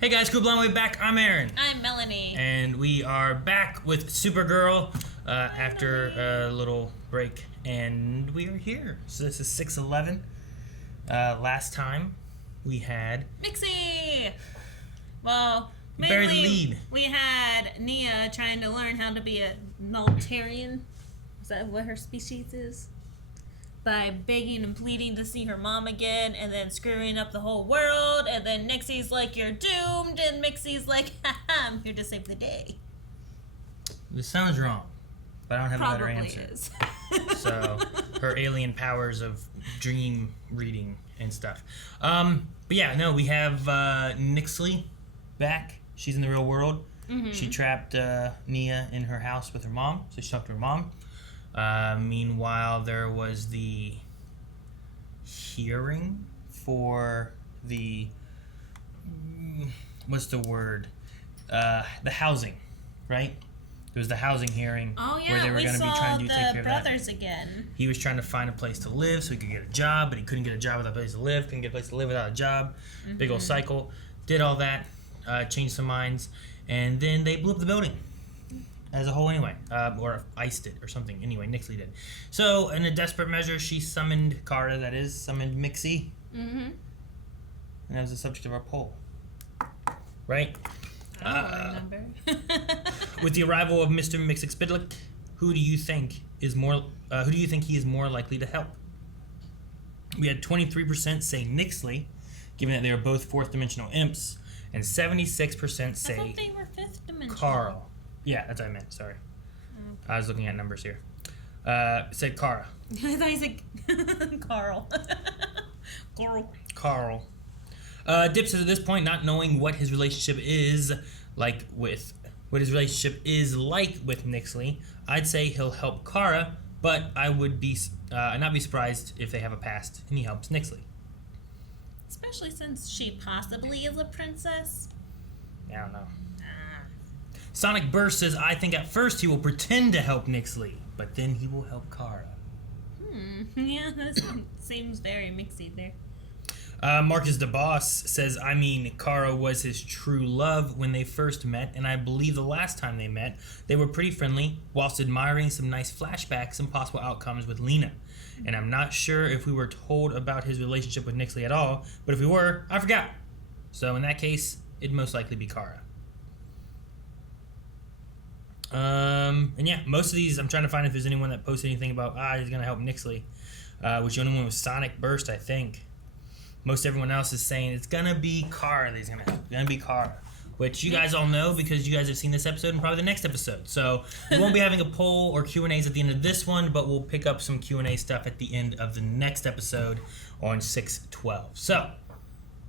Hey guys, cool blonde way back. I'm Aaron. I'm Melanie. And we are back with Supergirl after a little break, and we are here. So this is 6/11. Last time we had Mixie. Well, buried the mainly lead. we had Nia trying to learn how to be a Noltarian. Is that what her species is? By begging and pleading to see her mom again, and then screwing up the whole world, and then Nixie's like, you're doomed, and Mixie's like, haha, I'm here to save the day. This sounds wrong, but I don't have a better Probably answer. is. So her alien powers of dream reading and stuff. But yeah, no, we have Nixley back. She's in the real world. Mm-hmm. She trapped Nia in her house with her mom, so she talked to her mom. Meanwhile, there was the hearing for the what's the word? The housing, right? There was the housing hearing Oh yeah, where they were we going to be saw trying to take care the of that. brothers again. He was trying to find a place to live so he could get a job, but he couldn't get a job without a place to live. Couldn't get a place to live without a job. Big old cycle. Did all that, changed some minds, and then they blew up the building as a whole anyway, or iced it or something. Anyway, Nixley did. So in a desperate measure, she summoned Kara. That is, summoned Mixie, Mm-hmm. and that was the subject of our poll. Right. I don't remember. With the arrival of Mr. Mixixpidlick, who do you think is more? Who do you think he is more likely to help? We had 23% say Nixley, given that they are both fourth dimensional imps, and 76% I say thought they were fifth dimensional. Carl. Yeah, that's what I meant. Sorry, Okay. I was looking at numbers here. Said Kara. I thought you said Carl. Carl. Dips at this point, not knowing what his relationship is like with Nixley. I'd say he'll help Kara, but I would be not be surprised if they have a past and he helps Nixley. Especially since she possibly is a princess. I don't know. Sonic Burst says, I think at first he will pretend to help Nixley, but then he will help Kara. Yeah, that seems very mixy there. Marcus DeBoss says, I mean, Kara was his true love when they first met, and I believe the last time they met, they were pretty friendly, whilst admiring some nice flashbacks and possible outcomes with Lena. And I'm not sure if we were told about his relationship with Nixley at all, but if we were, I forgot. So in that case, it'd most likely be Kara. And yeah, most of these, I'm trying to find if there's anyone that posted anything about, he's going to help Nixley, which the only one was Sonic Burst, I think. Most everyone else is saying it's going to be Kara that he's going to help. It's going to be Kara, which you guys all know because you guys have seen this episode and probably the next episode. So we won't be having a poll or Q&As at the end of this one, but we'll pick up some Q&A stuff at the end of the next episode on 6/12. So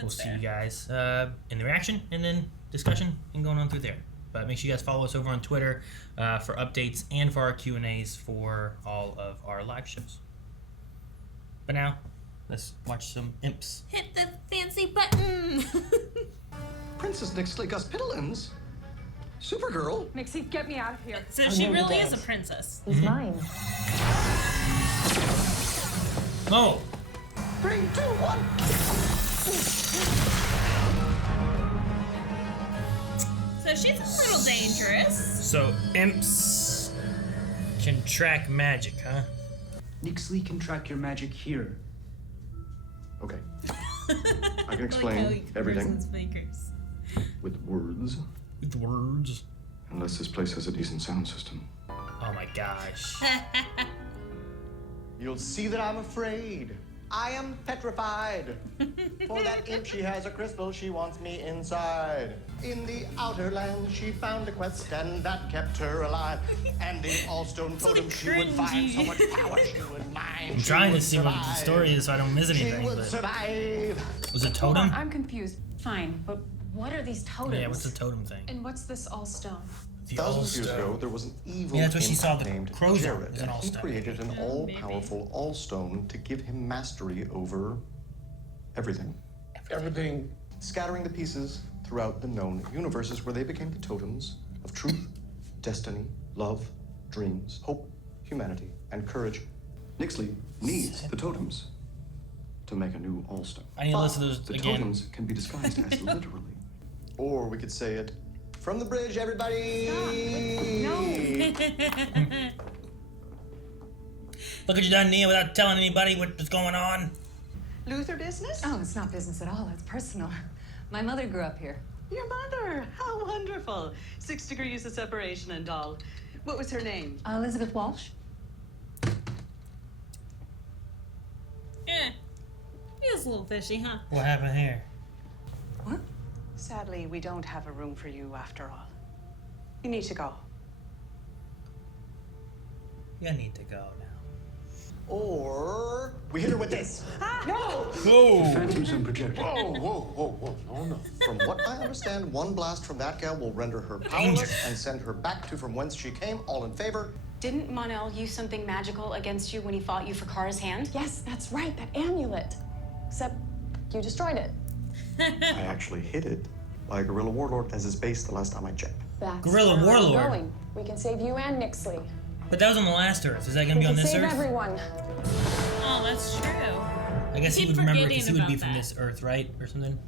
we'll see you guys in the reaction and then discussion and going on through there. But make sure you guys follow us over on Twitter for updates and for our Q&As for all of our live shows. But now, let's watch some imps. Hit the fancy button! Princess Nixley Gus Piddlins? Supergirl? Mixie, get me out of here. So she really is a princess. He's mine. Oh! 3, 2, 1. So she's a little dangerous. So imps can track magic, huh? Nixley can track your magic here. Okay. I can explain everything with words. With words. Unless this place has a decent sound system. Oh my gosh. You'll see that I'm afraid. I am petrified. For that imp, she has a crystal, she wants me inside. In the outer land, she found a quest, and that kept her alive. And the Allstone totem, she would find so much power, she would mine. I'm trying to see what the story is so I don't miss anything. She would But survive. was it Hold totem? on, I'm confused. Fine, but what are these totems? Yeah, what's the totem thing? And what's this all stone? The Thousands of years All-Stone. ago, there was an evil Yeah, that's what she imp saw the named crows on, Jared, was an and he All-Stone. created an all-powerful Allstone to give him mastery over everything. Everything. Scattering the pieces throughout the known universes where they became the totems of truth, destiny, love, dreams, hope, humanity, and courage. Nixley needs the totems to make a new Allstone. I need to listen to those The again. totems can be disguised as literally Or we could say it from the bridge, everybody. Look what you done, Nia, without telling anybody what's going on. Luther business? Oh, it's not business at all. It's personal. My mother grew up here. Your mother. How wonderful. 6 degrees of separation and all. What was her name? Elizabeth Walsh. Feels a little fishy, huh? What happened here? What? Sadly, we don't have a room for you after all. You need to go. You need to go now. Or we hit her with this. No! Oh! Phantoms and projectors. Whoa. No. From what I understand, one blast from that gal will render her powerless and send her back to from whence she came. All in favor? Didn't Mon-El use something magical against you when he fought you for Kara's hand? Yes, that's right, that amulet. Except you destroyed it. I actually hid it by a guerrilla warlord as his base the last time I checked. That's Guerrilla where we're warlord. going. We can save you and Nixley. But that was on the last Earth. Is that gonna We be on can this save Earth? everyone. Oh, that's true. I guess he Keep would remember forgetting because he would be about from that. this Earth, right? Or something.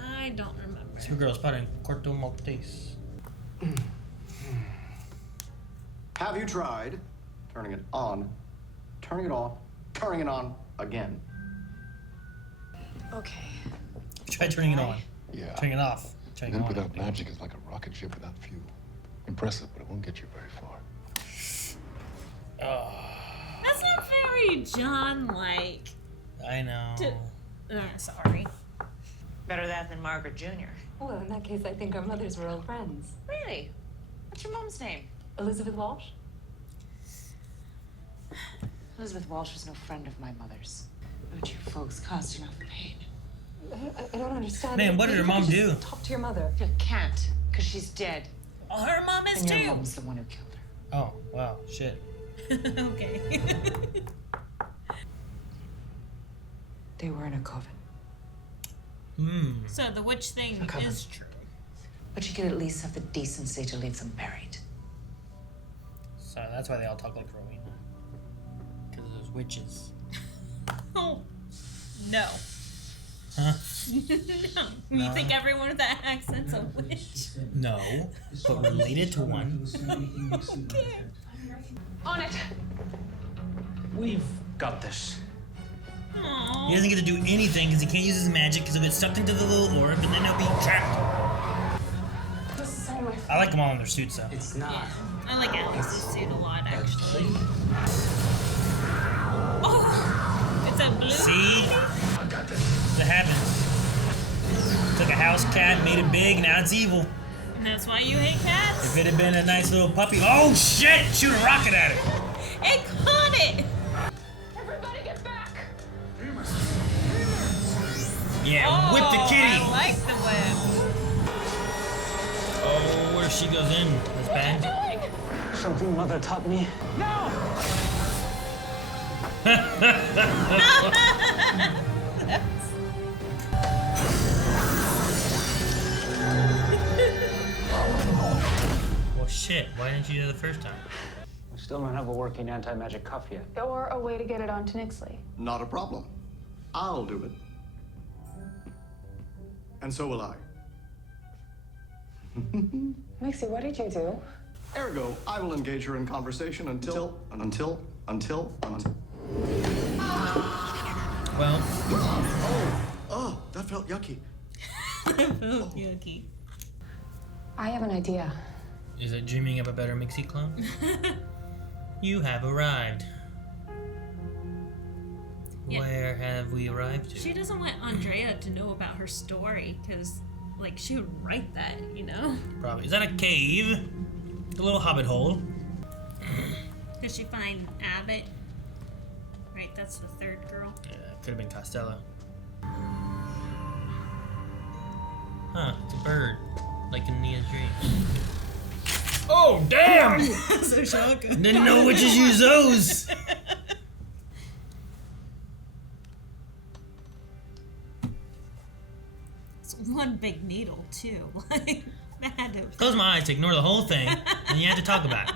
I don't remember. Supergirl spotted Corto Maltese. Have you tried turning it on, turning it off, turning it on again? Okay. Try turning it on. Yeah. Turning it off. Turning it Limp on. without magic is like a rocket ship without fuel. Impressive, but it won't get you very far. Oh, That's not very John-like. I know. Sorry. Better that than Margaret Jr. Well, in that case, I think our mothers were old friends. Really? What's your mom's name? Elizabeth Walsh? Elizabeth Walsh was no friend of my mother's. But you folks caused enough pain. I don't understand. Man, what did her Maybe you mom could do? just Talk to your mother. You can't, because she's dead. Oh, her mom is And your too. mom's the one who killed her. Oh, wow. Shit. Okay. They were in a coven. So the witch thing is true. But you could at least have the decency to leave them buried. So that's why they all talk like Rowena. Because those witches. Oh, no. Huh? No. You think everyone with that accent's a witch? No. But related to one. On it! We've got this. Aww. He doesn't get to do anything because he can't use his magic because he'll get sucked into the little orb and then he'll be trapped. This is all my I like them all in their suits though. It's not. I like Alice's suit a lot, actually. Oh, it's a blue. See? That happens. Took a house cat, made it big, now it's evil. And that's why you hate cats. If it had been a nice little puppy, oh shit! Shoot a rocket at it. It caught it. Everybody get back! Yeah, whip the kitty. I like the whip. Oh, where she goes in. That's bad. Something mother taught me. Well, shit. Why didn't you do it the first time? We still don't have a working anti-magic cuff yet. Or a way to get it onto Nixley. Not a problem. I'll do it. And so will I. Mixie, what did you do? Ergo, I will engage her in conversation until. Well, Oh, that felt yucky. Yucky. I have an idea. is it dreaming of a better Mixie clone? You have arrived. Yeah. Where have we arrived to? She doesn't want Andrea to know about her story because, like, she would write that, you know? Probably. Is that a cave? A little hobbit hole. Does she find Abbott? Right, that's the third girl. Yeah, could have been Costello. Huh, it's a bird. Like in Nia's dream. Oh, damn! So shocking. Didn't know witches use those! It's one big needle, too. Like, that had to... Close my eyes to ignore the whole thing, and you have to talk about it.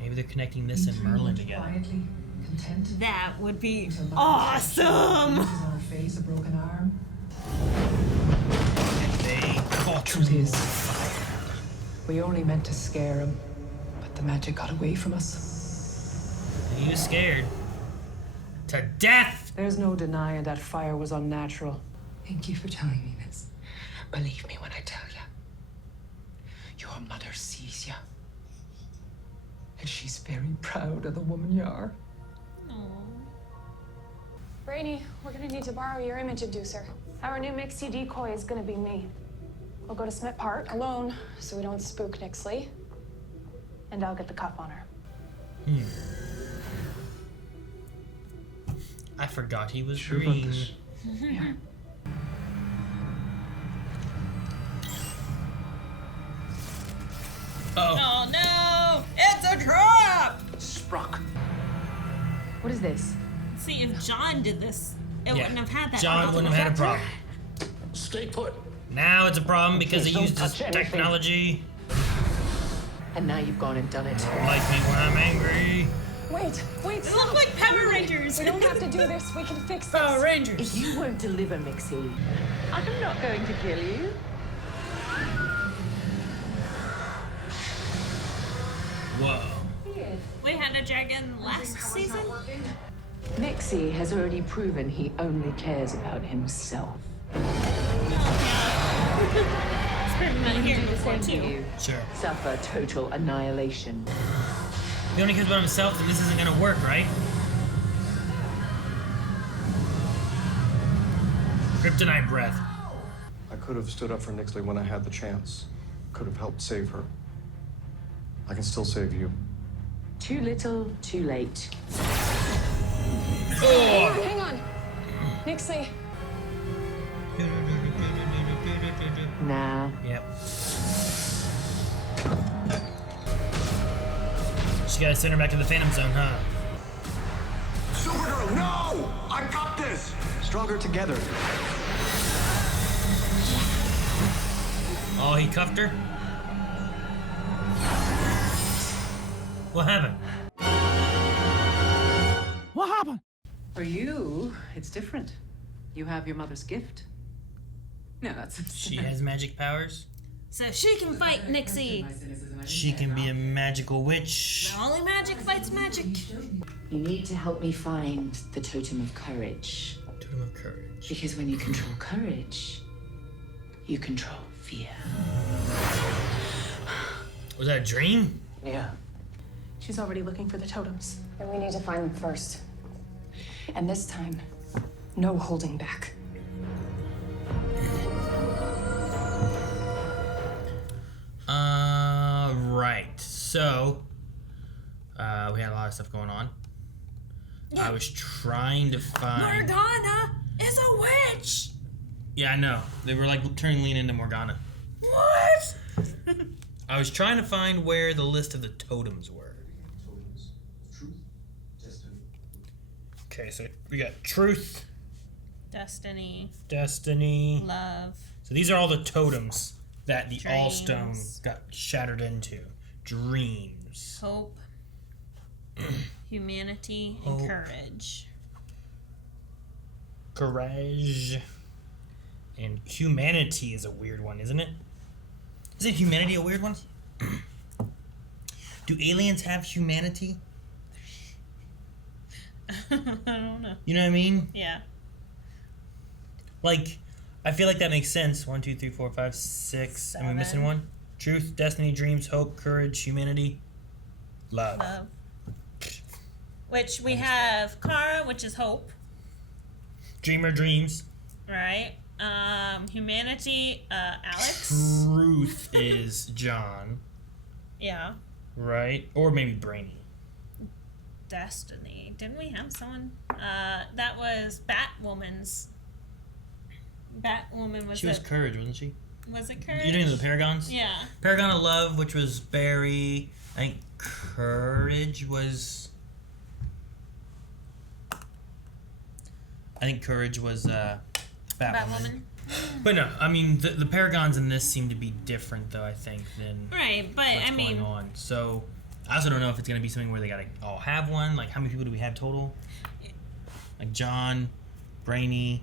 Maybe they're connecting this and Merlin together. Quietly, content. That would be Until the awesome! bruises on her face, a broken arm. And they Truth is, we only meant to scare him, but the magic got away from us. He was scared. To death! There's no denying that fire was unnatural. Thank you for telling me this. Believe me when I tell you. Your mother sees you. And she's very proud of the woman you are. Brainy, we're gonna need to borrow your image inducer. Our new Mixie decoy is gonna be me. We'll go to Smith Park alone, so we don't spook Nixley. And I'll get the cuff on her. I forgot he was green. Oh no! It's a trap! Sprock. What is this? See, if John did this, it wouldn't have had that. John wouldn't have had a problem. Stay put. Now it's a problem because he Don't used his touch anything. technology. And now you've gone and done it. Like me when I'm angry. Wait, They look like Power Rangers. we don't have to do this. We can fix this. Power Rangers. If you won't deliver, Mixie, I'm not going to kill you. Whoa. We had a dragon last season. Mixie has already proven he only cares about himself. It's pretty much here before too. You Sure. suffer total annihilation. He only cares about himself, then this isn't gonna work, right? Kryptonite breath. I could have stood up for Nixley when I had the chance. Could have helped save her. I can still save you. Too little, too late. Hang on. Nixley. Nah. Yep. She gotta send her back to the Phantom Zone, huh? Supergirl, no! I got this! Stronger together. Oh, he cuffed her? What happened? What happened? For you, it's different. You have your mother's gift. No, that's... She has magic powers. So she can fight Nixie. She can be a magical witch. Only magic fights magic. You need to help me find the Totem of Courage. Totem of Courage. Because when you control courage, you control fear. Was that a dream? Yeah. She's already looking for the totems. And we need to find them first. And this time, no holding back. Right. So, we had a lot of stuff going on. I was trying to find... Morgana is a witch! Yeah, I know. They were like lean into Morgana. What? I was trying to find where the list of the totems were. Truth, destiny. Okay, so we got truth, Destiny, destiny. love, So these are all the totems that the Dreams. Allstone got shattered into. Dreams. hope, humanity, Hope. and courage. Courage. And humanity is a weird one, isn't it? Isn't humanity a weird one? Do aliens have humanity? I don't know. You know what I mean? Yeah. Like, I feel like that makes sense. 1, 2, 3, 4, 5, 6. Am I missing 7. one? Truth, destiny, dreams, hope, courage, humanity, love. Love. Which we have Kara, which is hope, Dreamer dreams. right? Humanity, Alex. Truth is John, Yeah. right? Or maybe Brainy. Destiny. Didn't we have someone? That was Batwoman's. Batwoman was She was it? courage, wasn't she? Was it Courage? You're doing the Paragons? Yeah. Paragon of Love, which was Barry. I think Courage was... Batwoman. But no, I mean, the Paragons in this seem to be different, though, I think, than Right, but what's I mean, going on. So, I also don't know if it's going to be something where they got to all have one. Like, how many people do we have total? Like, John, Brainy,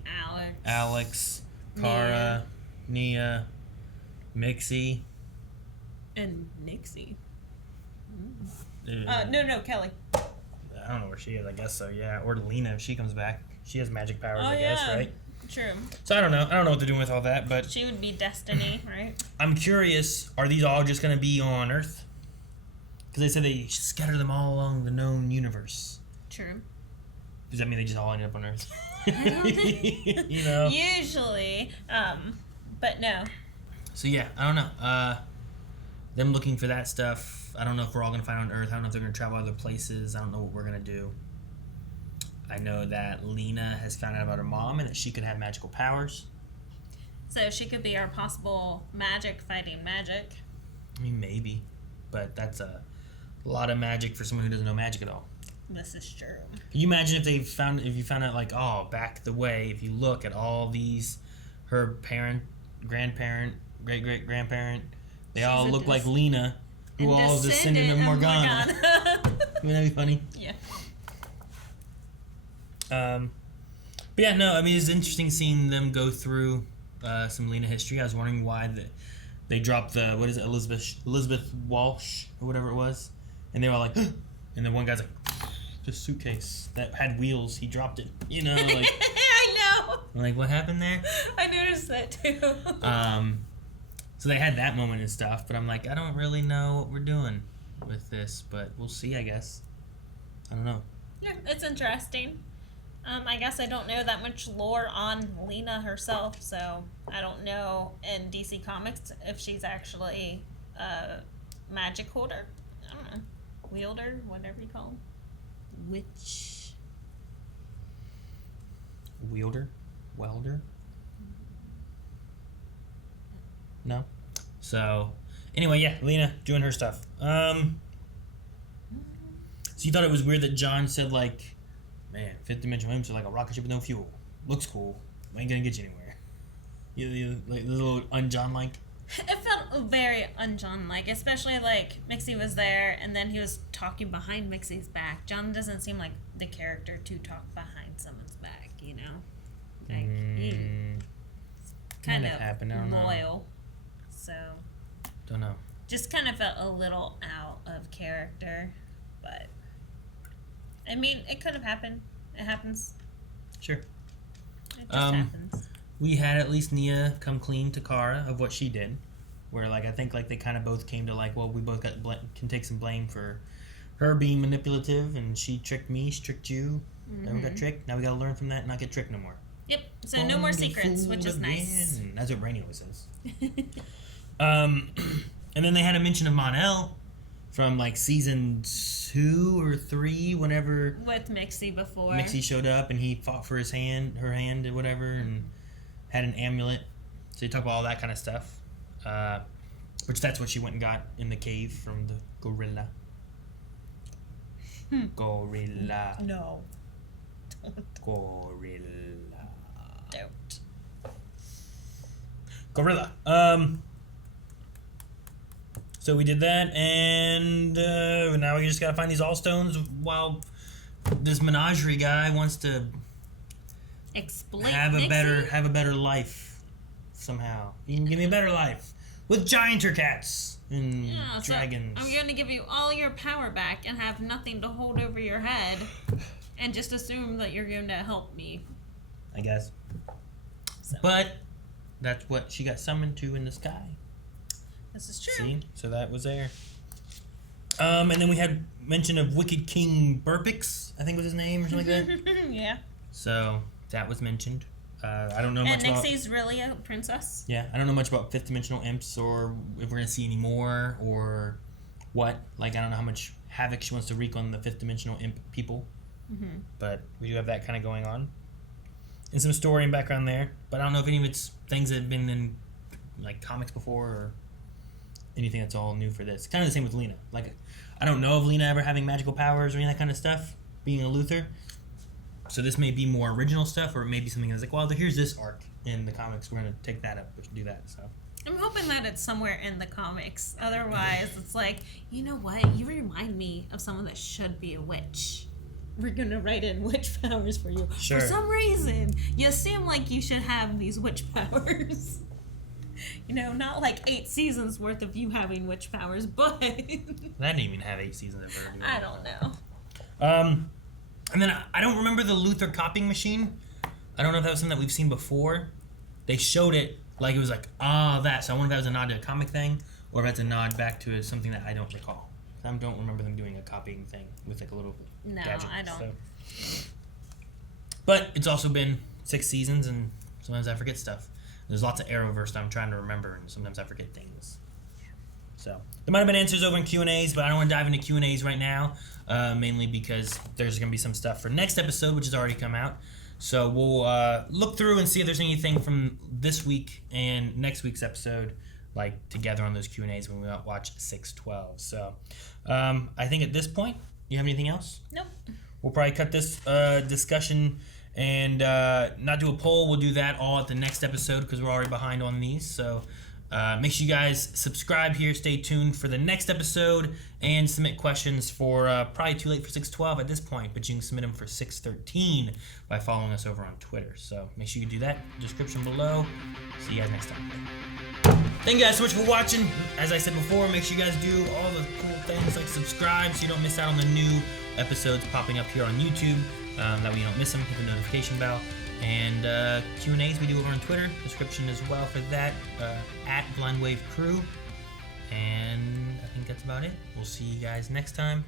Alex, Kara, Nia. Mixie. And Nixie. Uh, No, Kelly. I don't know where she is. I guess so. Yeah, or Lena if she comes back. She has magic powers, I guess, right? True. So I don't know. I don't know what they're doing with all that, but She would be Destiny, right? I'm curious. Are these all just gonna be on Earth? Because they said they scatter them all along the known universe. True. Does that mean they just all end up on Earth? I don't think. You know. Usually, but no. So yeah, I don't know. Them looking for that stuff. I don't know if we're all gonna find on Earth. I don't know if they're gonna travel other places. I don't know what we're gonna do. I know that Lena has found out about her mom and that she could have magical powers. So she could be our possible magic fighting magic. I mean, maybe, but that's a lot of magic for someone who doesn't know magic at all. This is true. Can you imagine if you found out like, oh, back the way, if you look at all these, her parent, grandparent, great great grandparent, they all look like Lena, who all is descendant of Morgana. Wouldn't that be funny? Yeah. But yeah, no, I mean, it's interesting seeing them go through some Lena history. I was wondering why they dropped the, what is it, Elizabeth Walsh, or whatever it was. And they were all like, and then one guy's like, this suitcase that had wheels, he dropped it. You know, like. I know. I'm like, what happened there? I noticed that too. So they had that moment and stuff, but I'm like, I don't really know what we're doing with this, but we'll see, I guess. I don't know. Yeah, it's interesting. I guess I don't know that much lore on Lena herself, so I don't know in DC Comics if she's actually a magic holder. I don't know. Wielder, whatever you call them. Witch. Wielder? Welder? No? So, anyway, yeah, Lena doing her stuff. So you thought it was weird that John said, like, man, fifth dimensional imps are like a rocket ship with no fuel. Looks cool. Ain't gonna get you anywhere. You like the little un-John-like. It felt very un-John-like, especially like Mixie was there and then he was talking behind Mixie's back. John doesn't seem like the character to talk behind someone's back, you know? Like, he's kind of happened, I don't know. loyal. So, Don't know. just kind of felt a little out of character, but I mean, it could have happened. It happens. Sure. It just happens. We had at least Nia come clean to Kara of what she did, where like I think like they kind of both came to like, well, we both can take some blame for her being manipulative, and she tricked me, she tricked you. Then we got tricked. Now we gotta learn from that and not get tricked no more. Yep. So no more secrets, which is nice. Again. That's what Brainy always says. And then they had a mention of Mon-El from like season 2 or 3, whenever With Mixie before. Mixie showed up and he fought for her hand or whatever, and had an amulet. So they talk about all that kind of stuff. Which that's what she went and got in the cave from the gorilla. Gorilla. No. Gorilla. Don't. Gorilla. So we did that, and now we just gotta find these Allstones while this menagerie guy wants to have a better life somehow. He can give me a better life with gianter cats and dragons. So I'm gonna give you all your power back and have nothing to hold over your head, and just assume that you're going to help me. I guess. So. But that's what she got summoned to in the sky. This is true. See? So that was there. And then we had mention of Wicked King Burpix, I think was his name or something like that. Yeah. So that was mentioned. I don't know much about... And Nixie's really a princess? Yeah, I don't know much about fifth dimensional imps, or if we're going to see any more, or what. Like, I don't know how much havoc she wants to wreak on the fifth dimensional imp people. Mm-hmm. But we do have that kind of going on. And some story and background there. But I don't know if any of it's things that have been in, like, comics before, or anything that's all new for this. Kind of the same with Lena. Like, I don't know of Lena ever having magical powers or any of that kind of stuff, being a Luthor. So this may be more original stuff, or it may be something that's like, well, here's this arc in the comics. We're going to take that up. We should do that. So I'm hoping that it's somewhere in the comics. Otherwise, it's like, you know what? You remind me of someone that should be a witch. We're going to write in witch powers for you. Sure. For some reason, you seem like you should have these witch powers. You know, not like 8 seasons worth of you having witch powers, but That didn't even have 8 seasons of her. I don't know. And then I don't remember the Luther copying machine. I don't know if that was something that we've seen before. They showed it like it was like, that. So I wonder if that was a nod to a comic thing, or if that's a nod back to something that I don't recall. I don't remember them doing a copying thing with like a little gadget. I don't. So. But it's also been 6 seasons, and sometimes I forget stuff. There's lots of Arrowverse that I'm trying to remember, and sometimes I forget things. So there might have been answers over in Q&As, but I don't want to dive into Q&As right now, mainly because there's going to be some stuff for next episode, which has already come out. So we'll look through and see if there's anything from this week and next week's episode, like together on those Q&As when we watch 6/12. So I think at this point, you have anything else? Nope. We'll probably cut this discussion and not do a poll. We'll do that all at the next episode because we're already behind on these. So make sure you guys subscribe here. Stay tuned for the next episode and submit questions for probably too late for 6/12 at this point, but you can submit them for 6/13 by following us over on Twitter. So make sure you do that. Description below. See you guys next time. Thank you guys so much for watching. As I said before, make sure you guys do all the cool things like subscribe so you don't miss out on the new episodes popping up here on YouTube. That way you don't miss them. Hit the notification bell. And Q&As we do over on Twitter. Description as well for that. At Blindwave Crew. And I think that's about it. We'll see you guys next time.